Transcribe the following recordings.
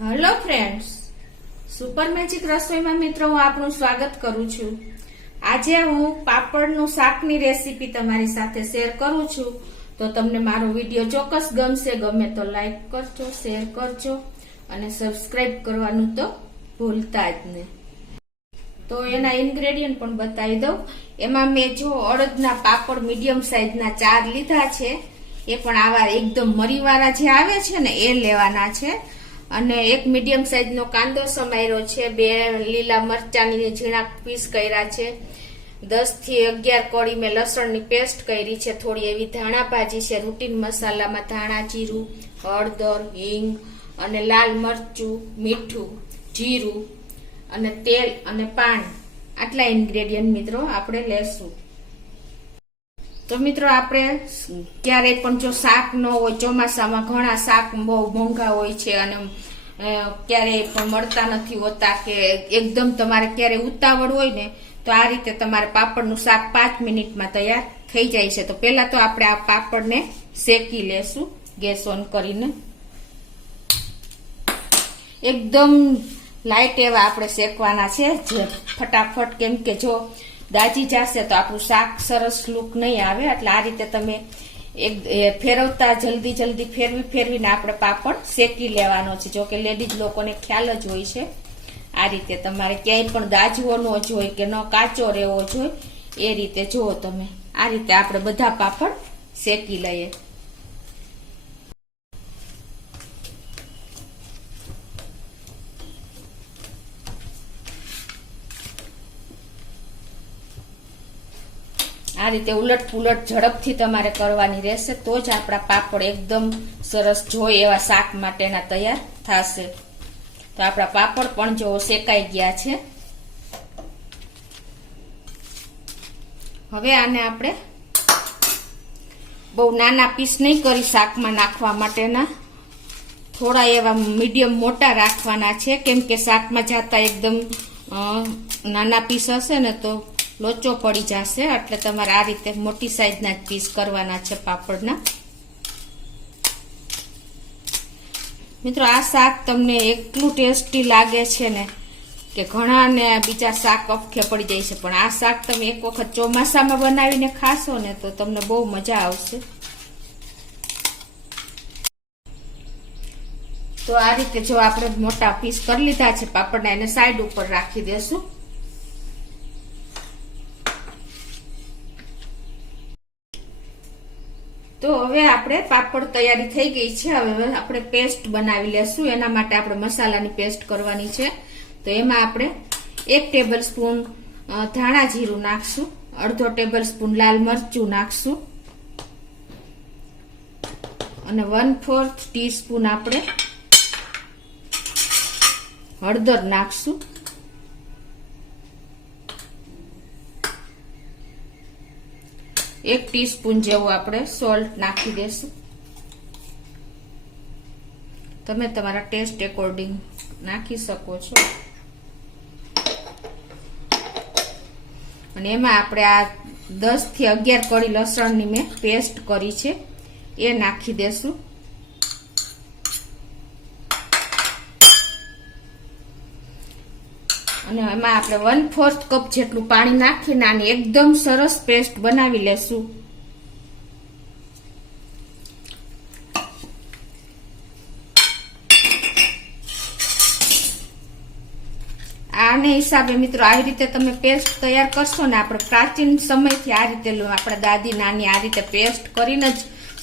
Hello friends, super magic રસોઈમાં મિત્રો હું આપનું સ્વાગત કરું છું। આજે હું પાપડનું શાકની રેસીપી તમારી સાથે શેર કરું છું। તો તમને મારો વિડીયો ચોક્કસ ગમશે। ગમે તો લાઈક કરજો, શેર કરજો અને સબસ્ક્રાઇબ કરવાનું તો ભૂલતા જ નહીં। તો એના ઇન્ગ્રેડિયન્ટ પણ બતાવી દઉં। એમાં મેં જો અડદના પાપડ મીડિયમ સાઈઝના 4 લીધા છે। એ પણ આવા એકદમ મરીવાળા જે આવે છે ને એ લેવાના છે। અને એક મીડિયમ સાઈઝનો કાંદો સમાર્યો છે, 2 લીલા મરચાની ઝીણા પીસ કર્યા છે, 10 થી 11 કળી મેં લસણની પેસ્ટ કરી છે, થોડી એવી ધાણા ભાજી છે, રૂટીન મસાલામાં ધાણા, જીરું, હળદર, હિંગ અને લાલ મરચું, મીઠું, જીરું અને તેલ અને પાણી, આટલા ઇન્ગ્રેડિયન્ટ મિત્રો આપણે લેશું। તો મિત્રો આપણે ક્યારેય પણ જો શાક ન હોય, ચોમાસામાં ઘણા શાક બહુ મોંઘા હોય છે અને ક્યારેય પણ મળતા નથી હોતા કે એકદમ તમારે ક્યારેય ઉતાવળ હોય ને, તો આ રીતે તમારે પાપડનું શાક 5 મિનિટમાં તૈયાર થઈ જાય છે। તો પહેલા તો આપણે આ પાપડને શેકી લેશું ગેસ ઓન કરીને। એકદમ લાઈટ એવા આપણે શેકવાના છે, જે ફટાફટ, કેમ કે જો દાજી જશે તો આપણું શાક સરસ લુક નહીં આવે। એટલે આ રીતે તમે એક ફેરવતા જલ્દી ફેરવીને આપણે પાપડ શેકી લેવાનો છે। જો કે લેડીઝ લોકોને ખ્યાલ જ હોય છે, આ રીતે તમારે ક્યાંય પણ દાજવો ન જોઈએ કે ન કાચો રહેવો જોઈએ, એ રીતે જુઓ તમે। આ રીતે આપણે બધા પાપડ શેકી લઈએ। આ રીતે ઉલટ પુલટ ઝડપથી તમારે કરવાની રહેશે, તો જ આપણા પાપડ એકદમ સરસ જોઈએ એવા શાક માટેના તૈયાર થશે। તો આપણા પાપડ પણ જો શેકાઈ ગયા છે। હવે આને આપણે બહુ નાના પીસ નહીં કરી શાકમાં નાખવા માટેના, થોડા એવા મીડિયમ મોટા રાખવાના છે, કેમ કે શાકમાં જતા એકદમ નાના પીસ હશે ને તો લોચો પડી જશે। એટલે તમારે આ રીતે મોટી સાઈઝના જ પીસ કરવાના છે પાપડના। મિત્રો આ શાક તમને એટલું ટેસ્ટી લાગે છે ને કે ઘણાને બીજા શાક અફખે પડી જાય છે, પણ આ શાક તમે એક વખત ચોમાસામાં બનાવીને ખાશો ને તો તમને બહુ મજા આવશે। તો આ રીતે જો આપણે મોટા પીસ કરી લીધા છે પાપડના, એને સાઈડ ઉપર રાખી દેશું। તો હવે આપણે પાપડ તૈયારી થઈ ગઈ છે। હવે આપણે પેસ્ટ બનાવી લેશું। એના માટે આપણે મસાલાની પેસ્ટ કરવાની છે। તો એમાં આપણે 1 ટેબલ સ્પૂન ધાણા જીરું નાખશું, અડધો ટેબલ સ્પૂન લાલ મરચું નાખશું અને 1/4 ટીસ્પૂન આપણે હળદર નાખશું, એક ટીસ્પૂન જેવું આપણે સોલ્ટ નાખી દેશું। તમે તમારા ટેસ્ટ એકોર્ડિંગ નાખી શકો છો। અને એમાં આપણે આ 10 થી 11 કળી લસણની મેં પેસ્ટ કરી છે એ નાખી દેશું। અને એમાં આપણે 1/4 કપ જેટલું પાણી નાખીને આને એકદમ સરસ પેસ્ટ બનાવી લેશું। આને હિસાબે મિત્રો આવી રીતે તમે પેસ્ટ તૈયાર કરશો ને, આપણે પ્રાચીન સમયથી આ રીતે આપણા દાદી નાની આ રીતે પેસ્ટ કરીને જ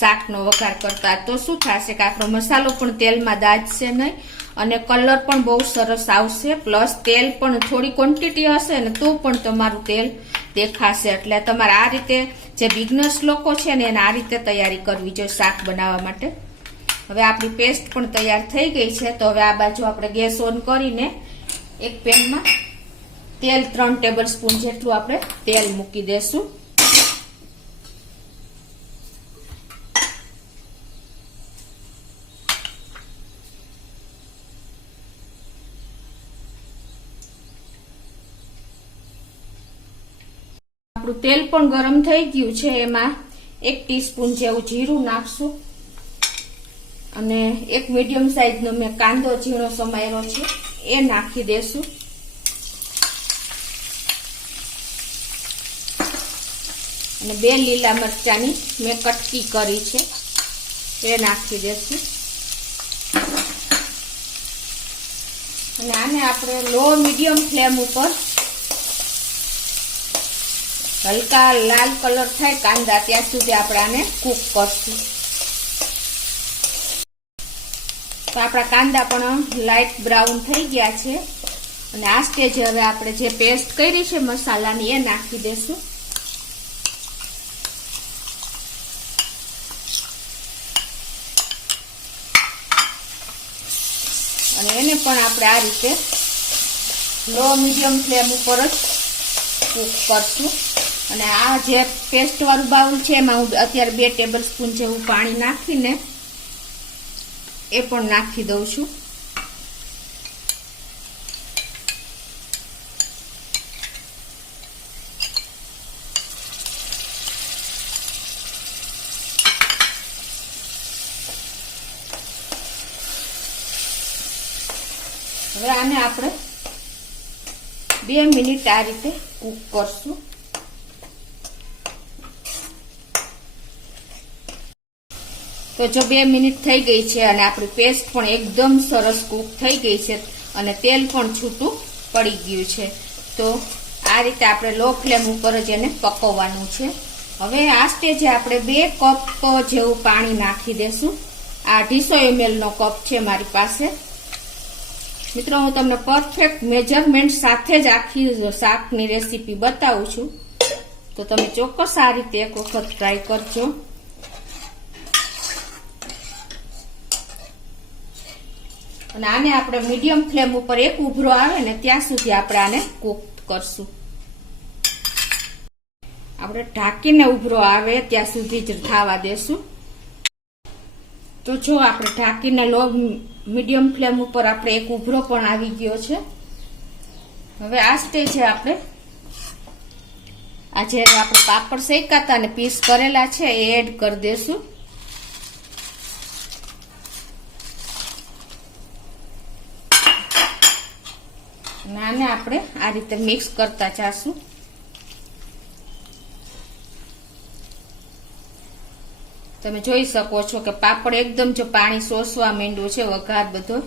શાકનો વઘાર કરતા। તો શું થશે કે આપણો મસાલો પણ તેલમાં દાજશે નહીં અને કલર પણ બહુ સરસ આવશે, પ્લસ તેલ પણ થોડી ક્વોન્ટિટી હશે ને તો પણ તમારું તેલ દેખાશે। એટલે તમારે આ રીતે જે બિગનર્સ લોકો છે ને એને આ રીતે તૈયારી કરવી જોઈએ શાક બનાવવા માટે। હવે આપણી પેસ્ટ પણ તૈયાર થઈ ગઈ છે। તો હવે આ બાજુ આપણે ગેસ ઓન કરીને એક પેનમાં તેલ 3 ટેબલ સ્પૂન જેટલું આપણે તેલ મૂકી દેશું। આપણું તેલ પણ ગરમ થઈ ગયું છે। એમાં 1 ટીસ્પૂન જેવું જીરું નાખશું, અને એક મીડિયમ સાઈઝનો મેં કાંદો ઝીણો સમારેલો છે એ નાખી દેશું. અને 2 લીલા મરચાની મેં કટકી કરી છે એ નાખી દેશું. અને આને આપણે લો મીડિયમ ફ્લેમ ઉપર હલકા લાલ કલર થાય કાંદા ત્યાં સુધી આપણે આને કૂક કરશું. તો આપણા કાંદા પણ લાઈટ બ્રાઉન થઈ ગયા છે. અને આ સ્ટેજ હવે આપણે જે પેસ્ટ કરી છે મસાલાની એ નાખી દેશું. અને એને પણ આપણે આ રીતે લો મીડિયમ ફ્લેમ ઉપર જ કૂક કરશું. અને આ જે પેસ્ટ વાળું બાઉલ છે એમાં હું અત્યારે 2 ટેબલ સ્પૂન જેવું પાણી નાખીને એ પણ નાખી દઉં છું. હવે આને આપણે 2 મિનિટ આ રીતે કૂક કરશું. તો જો 2 મિનિટ થઈ ગઈ છે અને આપણી પેસ્ટ પણ એકદમ સરસ કૂક થઈ ગઈ છે અને તેલ પણ છૂટું પડી ગયું છે. તો આ રીતે આપણે લો ફ્લેમ ઉપર જ એને પકવવાનું છે. હવે આ સ્ટેજે આપણે 2 કપ જેવું પાણી નાખી દેશું. આ 250 ml નો કપ છે મારી પાસે. મિત્રો હું તમને પરફેક્ટ મેજરમેન્ટ સાથે જ આખી શાકની રેસીપી બતાવું છું. તો તમે ચોક્કસ આ રીતે એક વખત ટ્રાય કરજો. અને આને આપણે મીડિયમ ફ્લેમ ઉપર એક ઉભરો આવે ને ત્યાં સુધી આપણે આને કૂક કરશું. આપણે ઢાંકીને ઉભરો આવે ત્યાં સુધી જ થવા દેશું. તો જો આપણે ઢાંકીને લો મીડિયમ ફ્લેમ ઉપર આપણે એક ઉભરો પણ આવી ગયો છે. હવે આ સ્ટેજે આપણે આ જે આપણે પાપડ શેકાતા અને પીસ કરેલા છે એ એડ કરી દેશું. આને આપણે આ રીતે મિક્સ કરતા જાશું. તમે જોઈ શકો છો કે પાપડ એકદમ જો પાણી શોષવા માંડ્યું છે વઘાર બધો.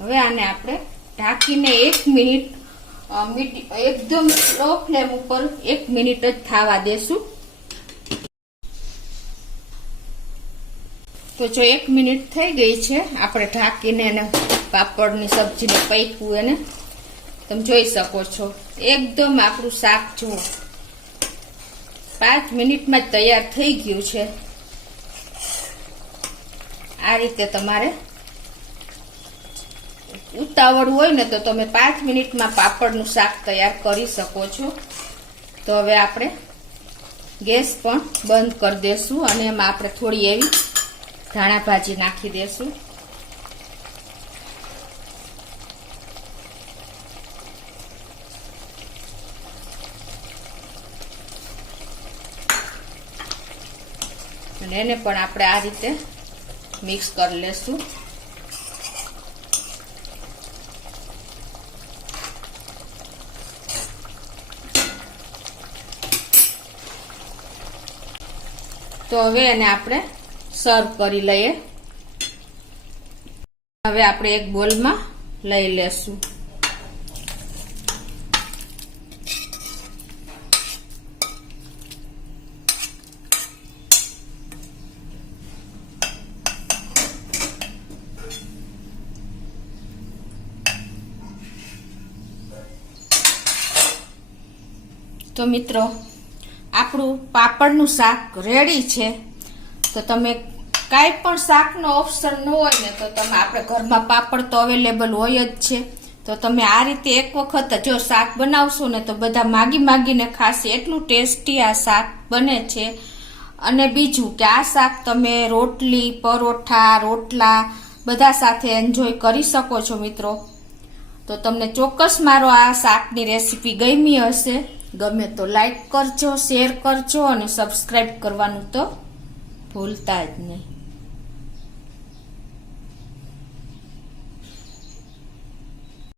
હવે આને આપણે ઢાંકીને 1 મિનિટ એકદમ સ્લો ફ્લેમ ઉપર 1 મિનિટ જ થવા દેશું. તો જો 1 મિનિટ થઈ ગઈ છે આપણે ઢાંકીને એને પાપડની સબ્જીને પૈકવું એને તમે જોઈ શકો છો. એકદમ આપણું શાક જો 5 મિનિટમાં જ તૈયાર થઈ ગયું છે. આ રીતે તમારે ઉતાવળ હોય ને તો તમે 5 મિનિટમાં પાપડનું શાક તૈયાર કરી શકો છો. તો હવે આપણે ગેસ પણ બંધ કરી દેશું અને એમાં આપણે થોડી એવી ધાણા ભાજી નાખી દેશું. અને એને પણ આપણે આ રીતે મિક્સ કરી લેશું. તો હવે એને આપણે સર્વ કરી લઈએ. હવે આપણે એક બોલમાં લઈ લેશું. તો મિત્રો આપણું પાપડનું શાક રેડી છે. તો તમે કાંઈ પણ શાકનો ઓપ્શન ન હોય ને તો તમે આપણે ઘરમાં પાપડ તો અવેલેબલ હોય જ છે. તો તમે આ રીતે એક વખત જો શાક બનાવશો ને તો બધા માગીને ખાશે. એટલું ટેસ્ટી આ શાક બને છે. અને બીજું કે આ શાક તમે રોટલી, પરોઠા, રોટલા બધા સાથે એન્જોય કરી શકો છો મિત્રો. તો તમને ચોક્કસ મારો આ શાકની રેસીપી ગમી હશે. ગમે તો લાઈક કરજો, શેર કરજો અને સબસ્ક્રાઈબ કરવાનું તો ભૂલતા જ નહીં.